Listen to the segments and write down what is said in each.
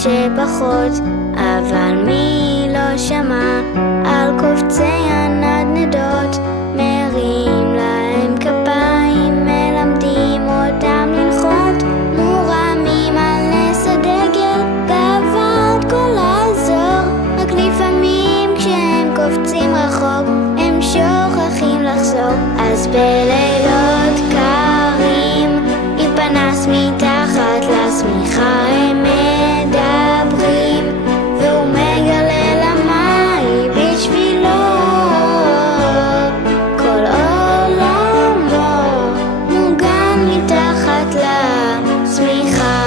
שפחות, אבל מי לא שמע על קופצי הנדנדות, מרים להם כפיים, מלמדים אותם לנחות, מורמים על נס הדגל, גאוות כל האזור, רק לפעמים כשהם קופצים רחוק הם שוכחים לחזור. אז בלילות קרים עם פנס מתחת לשמיכה הם מדברים, והוא מגלה למה היא בשבילו כל עולמו מוגן מתחת לשמיכה.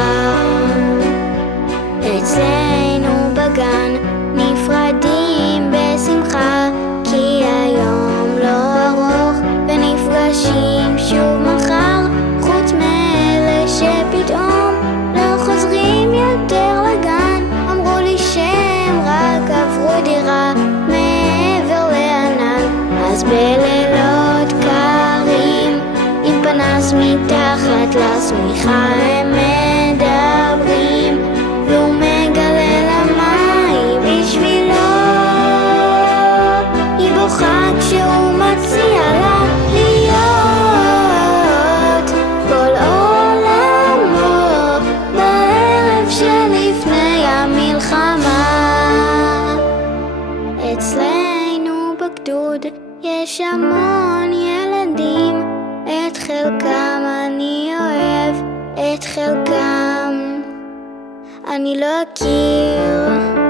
אצלנו בגן נפרדים בשמחה, כי היום לא ארוך ונפגשים שוב מחר, חוץ מאלה שפתאום לא חוזרים יותר לגן. אמרו לי שהם רק עברו דירה מעבר לענן. אז בלילות קרים עם פנס מתחת לשמיכה הם מדברים, והוא מגלה למה היא בשבילו. היא בוכה כשהוא מציע לה להיות כל עולמו בערב שלפני המלחמה. אצלנו בגדוד יש המון ילדים, את חלקם אני אוהב, את חלקם אני לא אכיר.